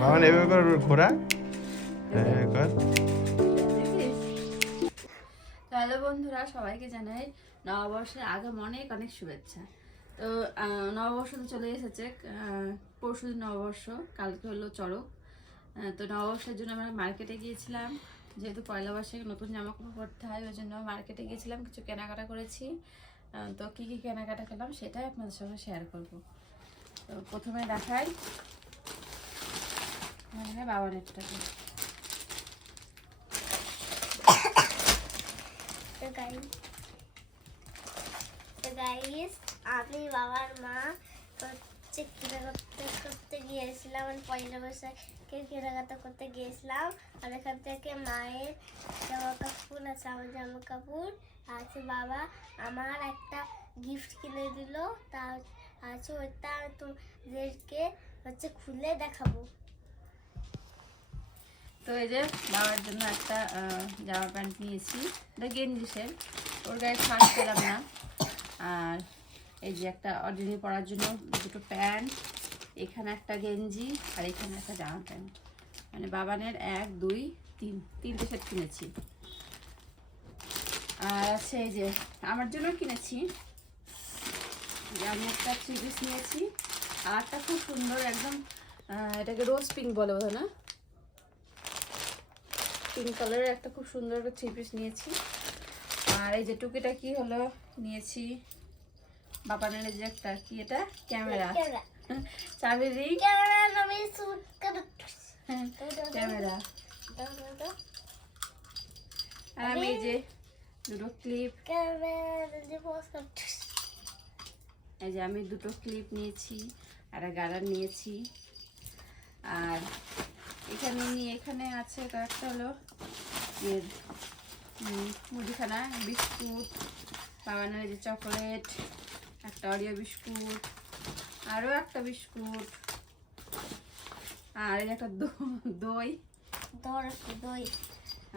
বাবা এভাবে কর ঘোরা। কর। হ্যালো বন্ধুরা, সবাইকে জানাই নববর্ষের আগাম অনেক অনেক শুভেচ্ছা। তো নববর্ষ তো চলে এসেছে, পরশুদিন নববর্ষ, কালকে হলো চড়ক। তো নববর্ষের জন্য আমরা মার্কেটে গিয়েছিলাম, যেহেতু পয়লা বৈশাখে নতুন জামা কাপড় পরতে হয়, ওই জন্য মার্কেটে গিয়েছিলাম, কিছু কেনাকাটা করেছি। তো কী কী কেনাকাটা করলাম সেটাই আপনাদের সঙ্গে শেয়ার করবো। তো প্রথমে দেখাই বাবানেরটাকে। আমি বাবার মা হচ্ছে কেনাকাটা করতে গিয়েছিলাম, পয়লা বৈশাখে কেনাকাটা করতে গিয়েছিলাম। আর এখান থেকে মায়ের জামা কাপড় আছে, আমার জামা কাপড় আছে। বাবা আমার একটা গিফট কিনে দিল, তা আছে ওইটা তোদেরকে হচ্ছে খুলে দেখাবো। তো এই যে বাবার জন্য একটা জামা প্যান্ট নিয়েছি, এটা গেঞ্জি সেট, ওর গায়ে খাট পেলাম না। আর এই যে একটা অর্ডিনারি পরার জন্য দুটো প্যান্ট, এখানে একটা গেঞ্জি আর এখানে একটা জামা প্যান্ট, মানে বাবানের 1 2 3 তিনটে সেট কিনেছি। আর আছে এই যে আমার জন্য কিনেছি, আমি একটা 3 পিস নিয়েছি। আর একটা খুব সুন্দর একদম, এটাকে রোজ পিঙ্ক বলে বোধ না, পিঙ্ক কালারের একটা খুব সুন্দর একটা 3 পিস নিয়েছি। আর এই যে টুকিটা কি হলো নিয়েছি বাবানের, যে একটা কি এটা ক্যামেরা, চাবি রিং, ক্যামেরা। আর আমি এই যে দুটো ক্লিপ, এই যে আমি দুটো ক্লিপ নিয়েছি আর গার্ডার নিয়েছি। আর এখানে আছে একটা হলো মুদিখানা, বিস্কুট, বাবানের যে চকোলেট, একটা অরিও বিস্কুট, আরও একটা বিস্কুট, আর এই যে একটা দই,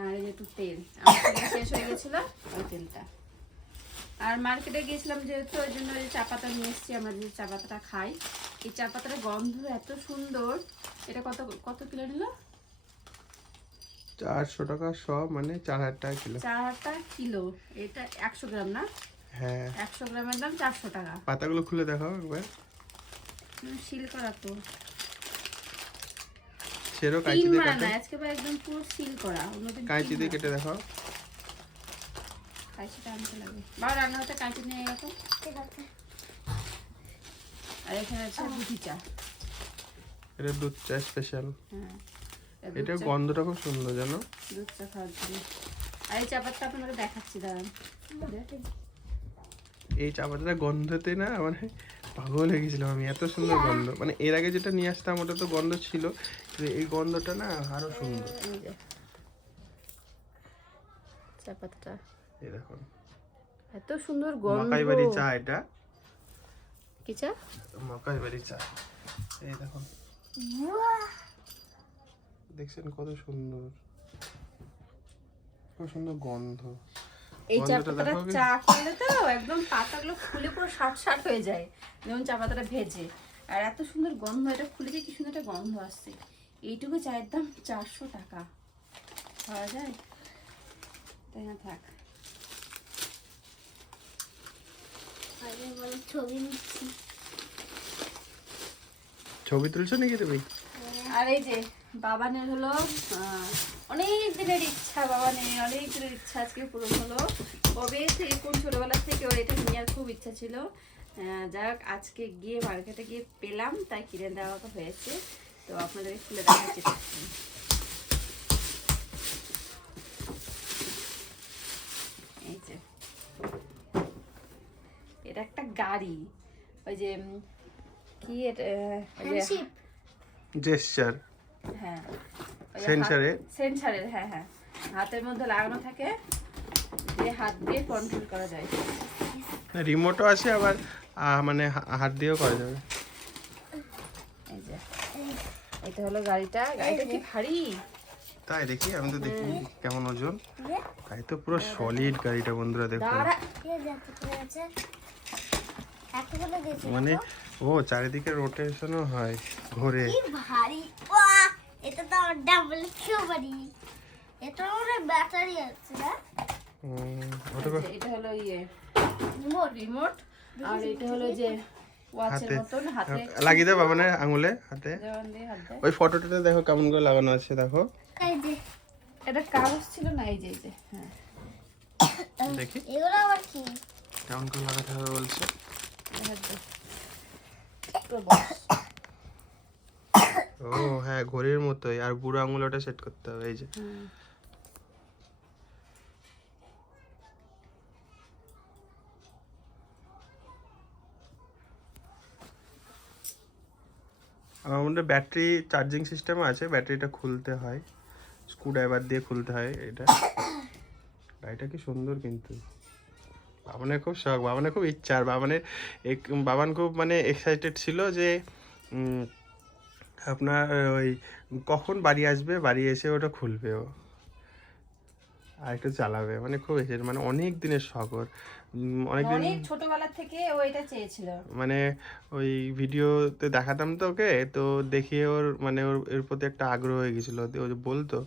আর এই যে একটু তেল, আমার তেল শেষ হয়ে গেছিলো ওই তেলটা। আর মার্কেটে গিয়েছিলাম যেহেতু, ওই জন্য এই চা পাতা নিয়ে এসেছি, আমরা যে চা পাতাটা খাই, এই চা পাতাটার গন্ধ এত সুন্দর। এটা কত কত কিলো নিল? 400 টাকা সব, মানে 4000 টাকা কিলো। 4000 টাকা কিলো। এটা 100 গ্রাম না? হ্যাঁ, 100 গ্রামের দাম 400 টাকা। পাতাগুলো খুলে দেখাও একবার। সিল করা তো, সেরো কাঁচি দিয়ে না কাটো, আজকে ভাই একদম পুরো সিল করা। অন্যদিন কাঁচি দিয়ে কেটে দেখাও। কাঁচিটা আনতে লাগবে, বা রান্না হতে কাঁচি নিয়ে গেছো। আর এখানে আছে দুধি চা, এটা দুধ চা স্পেশাল। হ্যাঁ এটা গন্ধটা খুব সুন্দর জানো, দুধ চা খাওয়ার জন্য। আর এই চা পাতা আপনাকে দেখাচ্ছি, দাঁড়ান। এই চা পাতাটা গন্ধতে না মানে পাগল হয়ে গেছিলাম আমি, এত সুন্দর গন্ধ। মানে এর আগে যেটা নিয়ে আসতাম ওটা তো গন্ধ ছিল, এই গন্ধটা না আরো সুন্দর। চা পাতাটা এই দেখুন, এত সুন্দর গন্ধ। মাকাই বাড়ি চা, এটা কি চা? মাকাই বাড়ি চা। এই দেখুন, দেখছেন কত সুন্দর, খুব সুন্দর গন্ধ। এই চা পাতাটা চা করলে তো একদম পাতাগুলো খুলে পুরো শাট হয়ে যায়, যেমন চা পাতাটা ভেজে। আর এত সুন্দর গন্ধ, এটা খুলে কি সুন্দর একটা গন্ধ আসছে। এইটুকু চায়ের দাম 400 টাকা, পাওয়া যায় তাই না? থাক, ছবি তুলছো নাকি তুমি? আর এই যে বাবানের হলো অনেক দিনের ইচ্ছা, বাবানের অনেক দিনের ইচ্ছা আজকে পূরণ হলো। কবে থেকে, কোন ছোটবেলা থেকে ওর এটা নেওয়ার খুব ইচ্ছা ছিল। যাক আজকে গিয়ে মার্কেটে গিয়ে পেলাম, তাই কিনে দেওয়া হয়েছে। তো আপনাদের খুলে দেখাচ্ছি। এই যে এটা একটা গাড়ি, ওই যে কি এটা, জেসচার, হ্যাঁ সেন্সারের, হ্যাঁ হ্যাঁ, হাতের মধ্যে লাগানো থাকে, যে হাত দিয়ে কন্ট্রোল করা যায়। রিমোটও আছে আবার, মানে হাত দিয়েও করা যাবে। এই যে এটা হলো গাড়িটা কি ভারী, তাই দেখি, আমি তো দেখি কেমন ওজন। যে, তাই তো পুরো সলিড গাড়িটা বন্ধুরা দেখুন। দাঁড়া কে যাচ্ছে করে আছে এত করে দিয়েছে মানে ও চারিদিকে রোটেশনও হয়, ঘোরে। কি ভারী বাহ এটা তো আমার ডাবল কিউ বাড়ি এটা ওরে ব্যাটারি আছে না ওটা এই যে, এটা হলো ইয়ে রিমোট রিমোট, আর এটা হলো যে ওয়াচের হাতে মতন হাতে লাগিয়ে দেবো বাবানের আঙুলে, হাতে। যেমন দিয়ে হাত দেয়। ওই ফটোটাতে দেখো কেমন করে লাগানো আছে, দেখো এই যে এটা কাগজ ছিল না, এই যে এই যে হ্যাঁ দেখি এগুলো আবার কি কেমন করে লাগাতে হবে বলছে। এই হাত দিয়ে। তো বস। ও হ্যাঁ, ঘড়ির মতোই। আর বুড়ো আঙুলে ওটা সেট করতে হবে, এই যে। হুম। আমার মনে হয় ব্যাটারি চার্জিং সিস্টেম আছে, ব্যাটারিটা খুলতে হয়, স্ক্রুড্রাইভার দিয়ে খুলতে হয় এটা। গাড়িটা কি সুন্দর কিন্তু। বাবানের খুব শখ, বাবানের খুব ইচ্ছা। আর বাবান খুব মানে এক্সাইটেড ছিল যে আপনার ওই কখন বাড়ি আসবে, বাড়ি এসে ওটা খুলবে ও আর একটু চালাবে, মানে খুব এক্সাইটেড, মানে অনেক দিনের শখ ওর। অনেকদিন অনেক ছোটবেলা থেকে ও এটা চেয়েছিল। মানে ওই ভিডিওতে দেখাতাম তো ওকে, তো দেখিয়ে ওর মানে ওর এর প্রতি একটা আগ্রহ হয়ে গেছিলো, ও যে বলতো।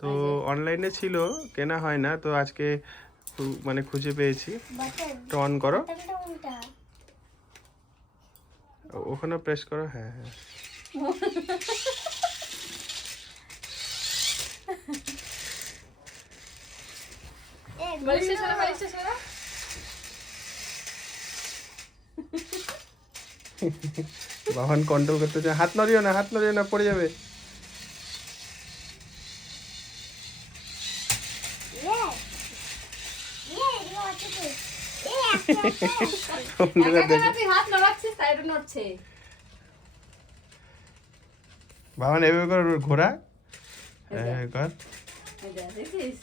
তো অনলাইনে ছিল, কেনা হয় না, তো আজকে মানে খুঁজে পেয়েছি। বাটার অন করো, বাটারটা উল্টা ওখানে প্রেস করো, হ্যাঁ হ্যাঁ। বালিশটা সরা, বালিশটা সরা। বাহন কন্ট্রোল করতে চায়, হাত নড়িও না, হাত নড়িও না, পড়ে যাবে। এগুলো আছে তো বন্ধুরা একা দেখো, একা তুই হাত নাড়াচ্ছিস, তাই এটা নড়ছে। বাহন এভাবে করে ঘোরা, হ্যাঁ কর। এই দেখ, দেখছিস?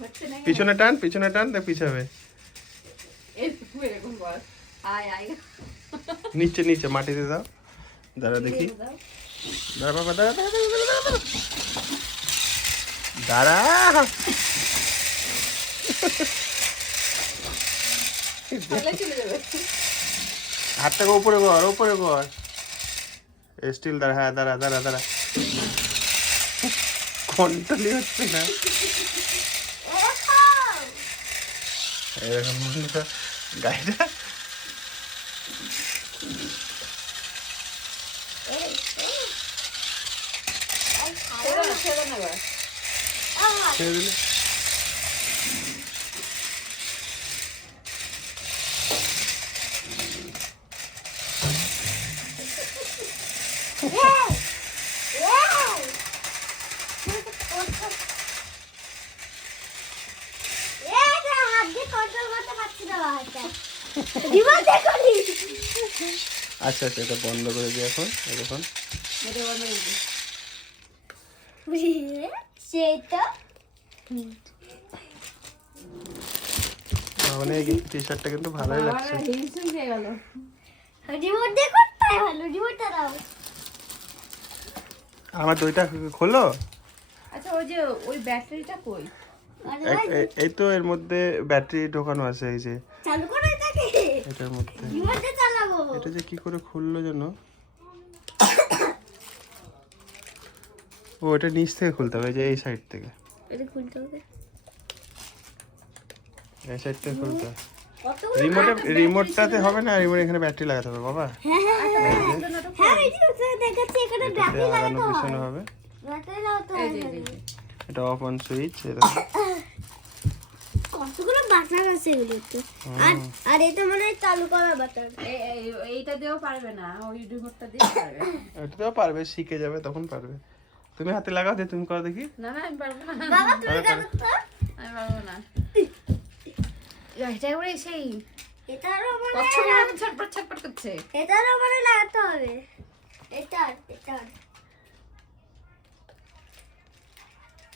হচ্ছে নাকি? পিছনে টান, পিছনে টান, তো পিছাবে। এরকম এরকম বল। আয় আয়। নিচে নিচে মাটিতে দাও, দাঁড়া দেখি, দাও। দাঁড়া বাবা, দাঁড়া দাঁড়া দাঁড়া, দাঁড়া, দাঁড়া। তাহলে চলে যাবে। হাতটাকে উপরে কর, উপরে কর, স্টিল দাঁড়া, হ্যাঁ দাঁড়া দাঁড়া দাঁড়া, কন্ট্রোলই হচ্ছে না। এরকম বন্ধুরা গাড়িটা ছেড়ে না, ছেড়ে না এবার। ছেড়ে দিলে আচ্ছা আচ্ছা, এটা বন্ধ করে দিই এখন, এখন এটা বন্ধ করে দে। সেটা মানে এই টি শার্টটা কিন্তু ভালোই লাগছে। বাবা, হিমশিম খেয়ে গেল। রিমোট দিয়ে করতে ভালো রিমোটটা দাও আমার দইটা খোলো। আচ্ছা, ওই যে ওই ব্যাটারিটা কই? এই তো এর মধ্যে ব্যাটারি ঢোকানো আছে, এই যে চালু করো এটাকে এটার মধ্যে। রিমোটে চালাবো এটা যে কি করে খুললো যেন, ও এটা নিচ থেকে খুলতে হবে, এই যে এই সাইড থেকে, এটা খুলতে হবে এই সাইড থেকে খুলতে হবে। কতগুলো রিমোটটাতে হবে না, রিমোট এখানে ব্যাটারি লাগাতে হবে বাবা। হ্যাঁ এই যে দেখাচ্ছি এখানে এটাতে ব্যাটারি লাগানো লাগাতে পিছনে হয় হবে, ব্যাটারি লাগাতে হয় এই যে, এই যে। এটা অফ অন সুইচ। কতগুলো বাটন আছে এগুলোতে আর আর এটা মানে চালু করার বাটন এইটা দিয়েও পারবে না, ওই রিমোটটা দিয়ে পারবে। এটাতেও পারবে, শিখে যাবে তখন পারবে। তুমি হাতে লাগাও, দিয়ে তুমি করো দেখি। না না, আমি পারবো না, বাবা তুমি জানো তো আমি পারবো না। এটা করে সেই এটারও মানে কচ্ছপের মতো ছটপট ছটপট করছে। এটারও মানে লাগাতে হবে এটার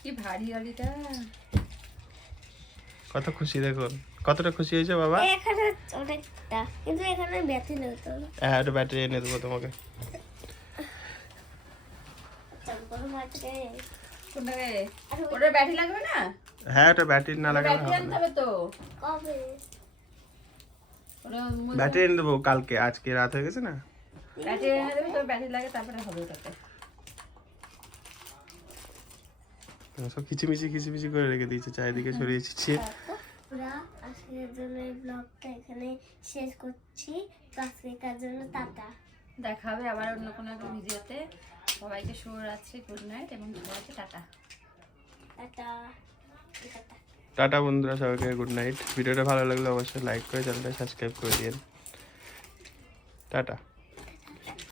কি ভারী গাড়িটা। কত খুশি দেখুন, কতটা খুশি হয়েছে বাবা। এখানে অনেকটা কিন্তু এখানে ব্যাটারি লাগাতে হবে হ্যাঁ, একটা ব্যাটারি এনে দেবো তোমাকে। ওর মাঝে কোনটাকে আর ওই- ওটার ব্যাটারি লাগবে না? হ্যাঁ ওটা ব্যাটারি না লাগালে ব্যাটারি হবে আনতে না। হবে তো। কবে ওটা ব্যাটারি এনে দেবো কালকে, আজকে রাত হয়ে গেছে না। ব্যাটারি এনে দেবে, তো ব্যাটারি লাগে তারপরে হবে ওটাতে। সব খিচিমিচি করে রেখে দিয়েছে, চারিদিকে ছড়িয়ে ছিটিয়ে। আমরা আজকের জন্য এই ব্লগটা এখানে শেষ করছি। তো আজকের জন্য টাটা। দেখা হবে আবার অন্য কোনো একটা ভিডিওতে। সবাইকে শুভরাত্রি, গুড নাইট এবং সবাইকে টাটা। Tata tata. টাটা বন্ধুরা, সবাইকে গুড নাইট। ভিডিওটা ভালো লাগলে অবশ্যই লাইক করে চ্যানেলটা সাবস্ক্রাইব করে দিন। টাটা।